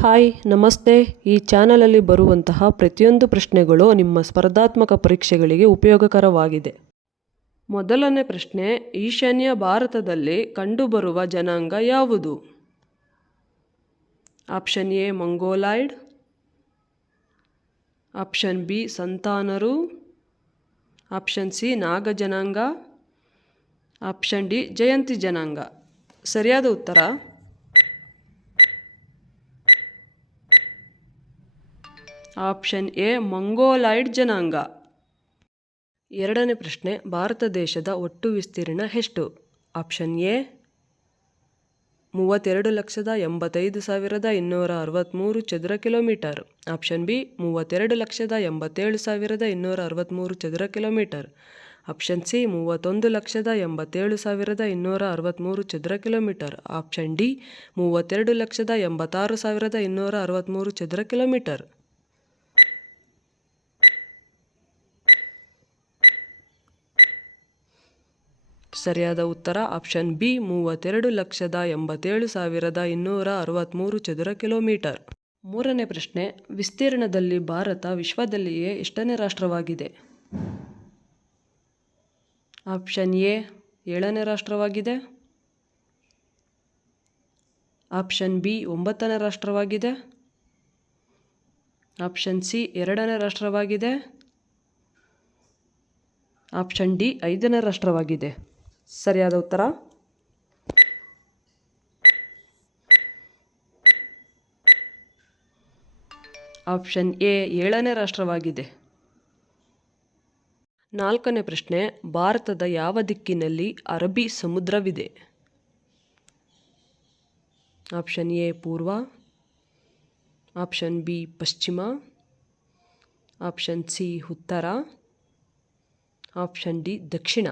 Hi, ನಮಸ್ತೆ. ಈ ಚಾನಲಲ್ಲಿ ಬರುವಂತಹ ಪ್ರತಿಯೊಂದು ಪ್ರಶ್ನೆಗಳು ನಿಮ್ಮ ಸ್ಪರ್ಧಾತ್ಮಕ ಪರೀಕ್ಷೆಗಳಿಗೆ ಉಪಯೋಗಕರವಾಗಿದೆ. ಮೊದಲನೇ ಪ್ರಶ್ನೆ, ಈಶಾನ್ಯ ಭಾರತದಲ್ಲಿ ಕಂಡುಬರುವ ಜನಾಂಗ ಯಾವುದು? Option A, Mongoloid. Option B, ಸಂತಾನರು. Option C, Naga ಜನಾಂಗ. ಆಪ್ಷನ್ ಡಿ, ಜಯಂತಿ ಜನಾಂಗ. ಸರಿಯಾದ ಉತ್ತರ? ಆಪ್ಷನ್ ಎ ಮಂಗೋಲಾಯ್ಡ್ ಜನಾಂಗ. ಎರಡನೇ ಪ್ರಶ್ನೆ, ಭಾರತ ದೇಶದ ಒಟ್ಟು ವಿಸ್ತೀರ್ಣ ಎಷ್ಟು? ಆಪ್ಷನ್ ಎ, ಮೂವತ್ತೆರಡು ಲಕ್ಷದ ಎಂಬತ್ತೈದು ಸಾವಿರದ ಇನ್ನೂರ ಅರವತ್ತ್ಮೂರು ಚದರ ಕಿಲೋಮೀಟರ್. ಆಪ್ಷನ್ ಬಿ, ಮೂವತ್ತೆರಡು ಲಕ್ಷದ ಎಂಬತ್ತೇಳು ಸಾವಿರದ ಇನ್ನೂರ ಅರವತ್ತ್ಮೂರು ಚದರ ಕಿಲೋಮೀಟರ್. ಆಪ್ಷನ್ ಸಿ, ಮೂವತ್ತೊಂದು ಲಕ್ಷದ ಎಂಬತ್ತೇಳು ಸಾವಿರದ ಇನ್ನೂರ ಅರವತ್ತ್ಮೂರು ಚದರ ಕಿಲೋಮೀಟರ್. ಆಪ್ಷನ್ ಡಿ, ಮೂವತ್ತೆರಡು ಲಕ್ಷದ ಎಂಬತ್ತಾರು ಸಾವಿರದ ಇನ್ನೂರ ಅರವತ್ತ್ಮೂರು ಚದರ ಕಿಲೋಮೀಟರ್. ಸರಿಯಾದ ಉತ್ತರ ಆಪ್ಷನ್ ಬಿ ಮೂವತ್ತೆರಡು ಲಕ್ಷದ ಎಂಬತ್ತೇಳು ಸಾವಿರದ ಇನ್ನೂರ ಅರವತ್ತ್ಮೂರು ಚದುರ ಕಿಲೋಮೀಟರ್. ಮೂರನೇ ಪ್ರಶ್ನೆ, ವಿಸ್ತೀರ್ಣದಲ್ಲಿ ಭಾರತ ವಿಶ್ವದಲ್ಲಿಯೇ ಎಷ್ಟನೇ ರಾಷ್ಟ್ರವಾಗಿದೆ? ಆಪ್ಷನ್ ಎ ಏಳನೇ ರಾಷ್ಟ್ರವಾಗಿದೆ. ಆಪ್ಷನ್ ಬಿ ಒಂಬತ್ತನೇ ರಾಷ್ಟ್ರವಾಗಿದೆ. ಆಪ್ಷನ್ ಸಿ ಎರಡನೇ ರಾಷ್ಟ್ರವಾಗಿದೆ. ಆಪ್ಷನ್ ಡಿ ಐದನೇ ರಾಷ್ಟ್ರವಾಗಿದೆ. ಸರಿಯಾದ ಉತ್ತರ? ಆಪ್ಷನ್ ಎ, ಏಳನೇ ರಾಷ್ಟ್ರವಾಗಿದೆ. ನಾಲ್ಕನೇ ಪ್ರಶ್ನೆ, ಭಾರತದ ಯಾವ ದಿಕ್ಕಿನಲ್ಲಿ ಅರಬ್ಬಿ ಸಮುದ್ರವಿದೆ? ಆಪ್ಷನ್ ಎ, ಪೂರ್ವ. ಆಪ್ಷನ್ ಬಿ, ಪಶ್ಚಿಮ. ಆಪ್ಷನ್ ಸಿ, ಉತ್ತರ. ಆಪ್ಷನ್ ಡಿ, ದಕ್ಷಿಣ.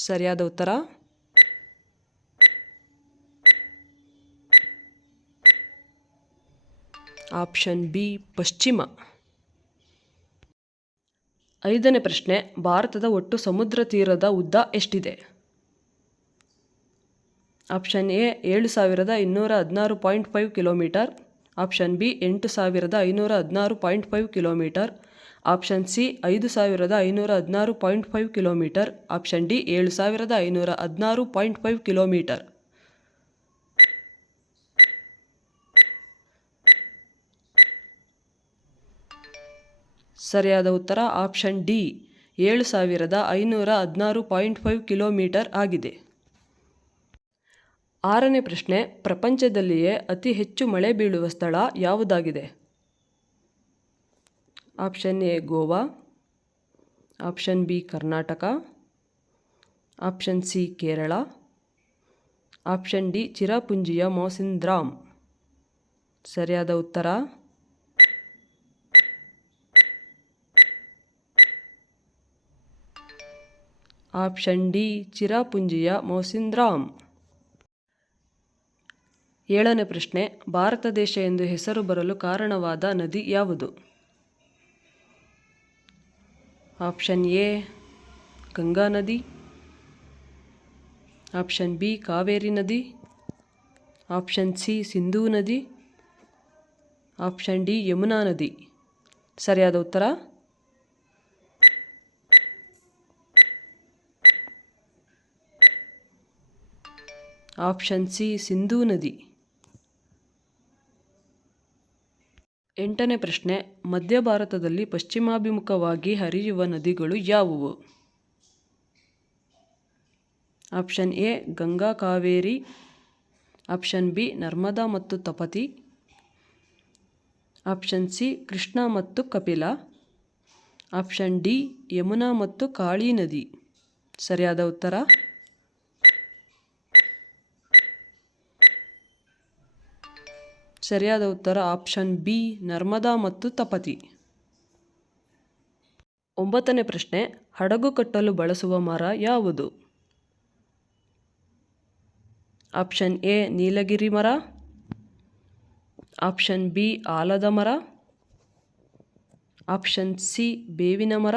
ಸರಿಯಾದ ಉತ್ತರ? ಆಪ್ಷನ್ ಬಿ, ಪಶ್ಚಿಮ. ಐದನೇ ಪ್ರಶ್ನೆ, ಭಾರತದ ಒಟ್ಟು ಸಮುದ್ರ ತೀರದ ಉದ್ದ ಎಷ್ಟಿದೆ? ಆಪ್ಷನ್ ಎ, ಏಳು ಸಾವಿರದ ಇನ್ನೂರ ಹದಿನಾರು point five kilometre. Option B, ಎಂಟು ಸಾವಿರದ ಐನೂರ ಹದಿನಾರು point five kilometre. Option C, ಐದು ಸಾವಿರದ ಐನೂರ ಹದಿನಾರು point five kilometre. Option D, ಏಳು ಸಾವಿರದ ಐನೂರ ಹದಿನಾರು ಪಾಯಿಂಟ್ ಫೈವ್ ಕಿಲೋಮೀಟರ್. ಸರಿಯಾದ ಉತ್ತರ, ಆಪ್ಷನ್ ಡಿ, ಏಳು ಸಾವಿರದ ಐನೂರ ಹದಿನಾರು ಪಾಯಿಂಟ್ ಫೈವ್ ಕಿಲೋಮೀಟರ್ ಆಗಿದೆ. ಆರನೇ ಪ್ರಶ್ನೆ, ಪ್ರಪಂಚದಲ್ಲಿಯೇ ಅತಿ ಹೆಚ್ಚು ಮಳೆ ಬೀಳುವ ಸ್ಥಳ ಯಾವುದಾಗಿದೆ? Option A, Goa. Option B, Karnataka. Option C, Kerala. Option D, ಚಿರಾಪುಂಜಿಯ Mawsynram ಸರಿಯಾದ ಉತ್ತರ? ಆಪ್ಷನ್ ಡಿ, ಚಿರಾಪುಂಜಿಯ ಮೋಸಿಂದ್ರಾಮ್ ಏಳನೇ ಪ್ರಶ್ನೆ, ಭಾರತ ದೇಶ ಎಂದು ಹೆಸರು ಬರಲು ಕಾರಣವಾದ ನದಿ ಯಾವುದು? ಆಪ್ಷನ್ ಎ ಗಂಗಾ ನದಿ ಆಪ್ಷನ್ ಬಿ ಕಾವೇರಿ ನದಿ ಆಪ್ಷನ್ ಸಿ ಸಿಂಧೂ ನದಿ ಆಪ್ಷನ್ ಡಿ ಯಮುನಾ ನದಿ ಸರಿಯಾದ ಉತ್ತರ ಆಪ್ಷನ್ ಸಿ ಸಿಂಧೂ ನದಿ ಎಂಟನೇ ಪ್ರಶ್ನೆ, ಮಧ್ಯ ಭಾರತದಲ್ಲಿ ಪಶ್ಚಿಮಾಭಿಮುಖವಾಗಿ ಹರಿಯುವ ನದಿಗಳು ಯಾವುವು? Option A, Ganga Kaveri. Option B, Narmada ಮತ್ತು ತಪತಿ. ಆಪ್ಷನ್ ಸಿ, ಕೃಷ್ಣ ಮತ್ತು ಕಪಿಲ. ಆಪ್ಷನ್ ಡಿ, ಯಮುನಾ ಮತ್ತು ಕಾಳಿ ನದಿ. ಸರಿಯಾದ ಉತ್ತರ? ಸರಿಯಾದ ಉತ್ತರ ಆಪ್ಷನ್ ಬಿ, ನರ್ಮದಾ ಮತ್ತು ತಪತಿ. ಒಂಬತ್ತನೇ ಪ್ರಶ್ನೆ, ಹಡಗು ಕಟ್ಟಲು ಬಳಸುವ ಮರ ಯಾವುದು? ಆಪ್ಷನ್ ಎ, ನೀಲಗಿರಿ ಮರ. ಆಪ್ಷನ್ ಬಿ, ಆಲದ ಮರ. ಆಪ್ಷನ್ ಸಿ, ಬೇವಿನ ಮರ.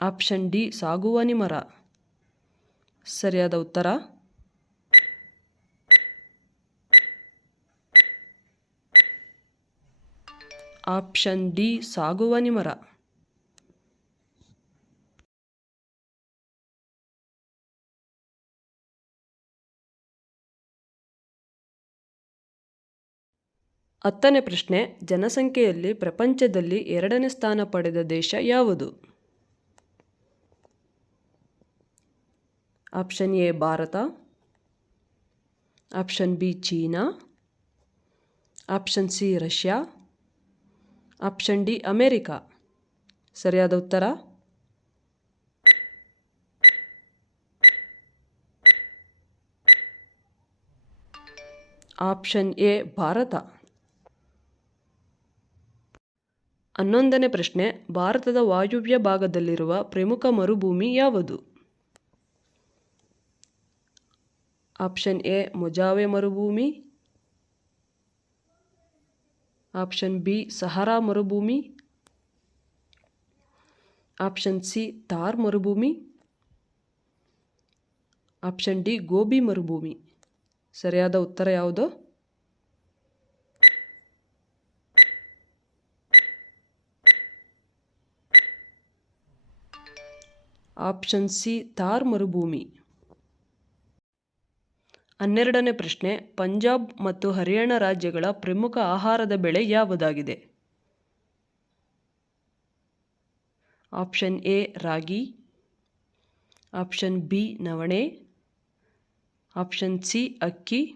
ಆಪ್ಷನ್ ಡಿ, ಸಾಗುವಾನಿ ಮರ. ಸರಿಯಾದ ಉತ್ತರ ಆಪ್ಷನ್ ಡಿ ಸಾಗುವಾನಿ ಮರ ಹತ್ತನೇ ಪ್ರಶ್ನೆ, ಜನಸಂಖ್ಯೆಯಲ್ಲಿ ಪ್ರಪಂಚದಲ್ಲಿ ಎರಡನೇ ಸ್ಥಾನ ಪಡೆದ ದೇಶ ಯಾವುದು? Option A, Bharat. Option B, China. Option C, Russia. Option D, America. ಸರಿಯಾದ ಉತ್ತರ? Option A, Bharat. ಹನ್ನೊಂದನೇ ಪ್ರಶ್ನೆ, ಭಾರತದ ವಾಯುವ್ಯ ಭಾಗದಲ್ಲಿರುವ ಪ್ರಮುಖ ಮರುಭೂಮಿ ಯಾವುದು? ಆಪ್ಷನ್ ಎ, ಮೊಜಾವೆ ಮರುಭೂಮಿ. ಆಪ್ಷನ್ ಬಿ, ಸಹರಾ ಮರುಭೂಮಿ. ಆಪ್ಷನ್ ಸಿ ಥಾರ್ ಮರುಭೂಮಿ. ಆಪ್ಷನ್ ಡಿ, ಗೋಬಿ ಮರುಭೂಮಿ. ಸರಿಯಾದ ಉತ್ತರ ಯಾವುದು? ಆಪ್ಷನ್ ಸಿ ಥಾರ್ ಮರುಭೂಮಿ. ಹನ್ನೆರಡನೇ ಪ್ರಶ್ನೆ, ಪಂಜಾಬ್ ಮತ್ತು ಹರಿಯಾಣ ರಾಜ್ಯಗಳ ಪ್ರಮುಖ ಆಹಾರದ ಬೆಳೆ ಯಾವುದಾಗಿದೆ? ಆಪ್ಷನ್ ಎ, ರಾಗಿ. ಆಪ್ಷನ್ ಬಿ, ನವಣೆ. ಆಪ್ಷನ್ ಸಿ, ಅಕ್ಕಿ.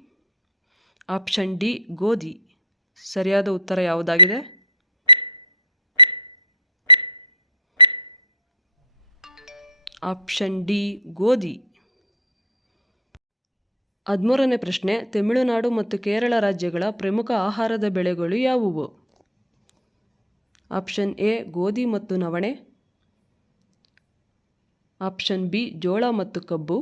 ಆಪ್ಷನ್ ಡಿ, ಗೋಧಿ. ಸರಿಯಾದ ಉತ್ತರ ಯಾವುದಾಗಿದೆ? ಆಪ್ಷನ್ ಡಿ, ಗೋಧಿ. ಹದಿಮೂರನೇ ಪ್ರಶ್ನೆ, ತಮಿಳುನಾಡು ಮತ್ತು ಕೇರಳ ರಾಜ್ಯಗಳ ಪ್ರಮುಖ ಆಹಾರದ ಬೆಳೆಗಳು ಯಾವುವು? ಆಪ್ಷನ್ ಎ, ಗೋಧಿ ಮತ್ತು ನವಣೆ. ಆಪ್ಷನ್ ಬಿ, ಜೋಳ ಮತ್ತು ಕಬ್ಬು.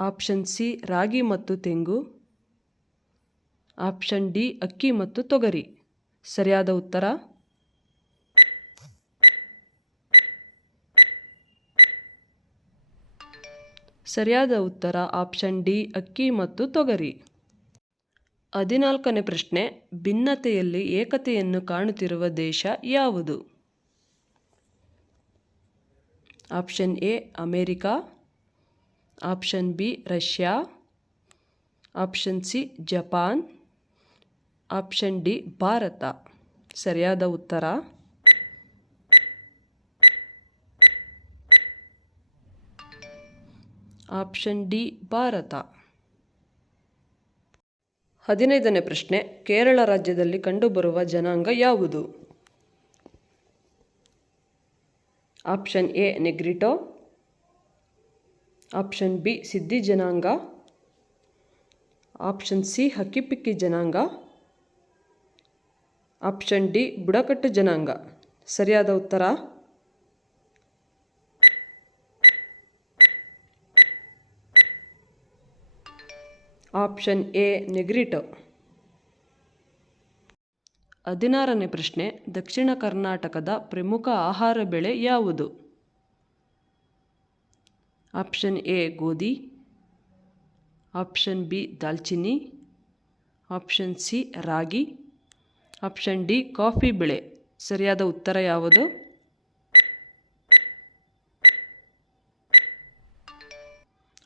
ಆಪ್ಷನ್ ಸಿ, ರಾಗಿ ಮತ್ತು ತೆಂಗು. ಆಪ್ಷನ್ ಡಿ, ಅಕ್ಕಿ ಮತ್ತು ತೊಗರಿ. ಸರಿಯಾದ ಉತ್ತರ? ಸರಿಯಾದ ಉತ್ತರ ಆಪ್ಷನ್ ಡಿ, ಅಕ್ಕಿ ಮತ್ತು ತೊಗರಿ. ಹದಿನಾಲ್ಕನೇ ಪ್ರಶ್ನೆ, ಭಿನ್ನತೆಯಲ್ಲಿ ಏಕತೆಯನ್ನು ಕಾಣುತ್ತಿರುವ ದೇಶ ಯಾವುದು? Option A, America. Option B, Russia. Option C, Japan. Option D, Bharat. ಸರಿಯಾದ ಉತ್ತರ? Option D, Bharat. ಹದಿನೈದನೇ ಪ್ರಶ್ನೆ, ಕೇರಳ ರಾಜ್ಯದಲ್ಲಿ ಕಂಡುಬರುವ ಜನಾಂಗ ಯಾವುದು? Option A, Negrito. Option B Siddi ಜನಾಂಗ. ಆಪ್ಷನ್ ಸಿ, ಹಕ್ಕಿಪಿಕ್ಕಿ ಜನಾಂಗ. ಆಪ್ಷನ್ ಡಿ, ಬುಡಕಟ್ಟು ಜನಾಂಗ. ಸರಿಯಾದ ಉತ್ತರ? Option A, Negrito. ಹದಿನಾರನೇ ಪ್ರಶ್ನೆ, ದಕ್ಷಿಣ ಕರ್ನಾಟಕದ ಪ್ರಮುಖ ಆಹಾರ ಬೆಳೆ ಯಾವುದು? ಆಪ್ಷನ್ ಎ, ಗೋಧಿ. ಆಪ್ಷನ್ ಬಿ, ದಾಲ್ಚಿನ್ನಿ. ಆಪ್ಷನ್ ಸಿ, ರಾಗಿ. ಆಪ್ಷನ್ ಡಿ, ಕಾಫಿ ಬೆಳೆ. ಸರಿಯಾದ ಉತ್ತರ ಯಾವುದು?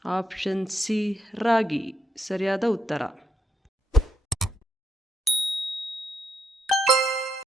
ಆಪ್ಷನ್ ಸಿ, ರಾಗಿ. ಸರಿಯಾದ ಉತ್ತರ.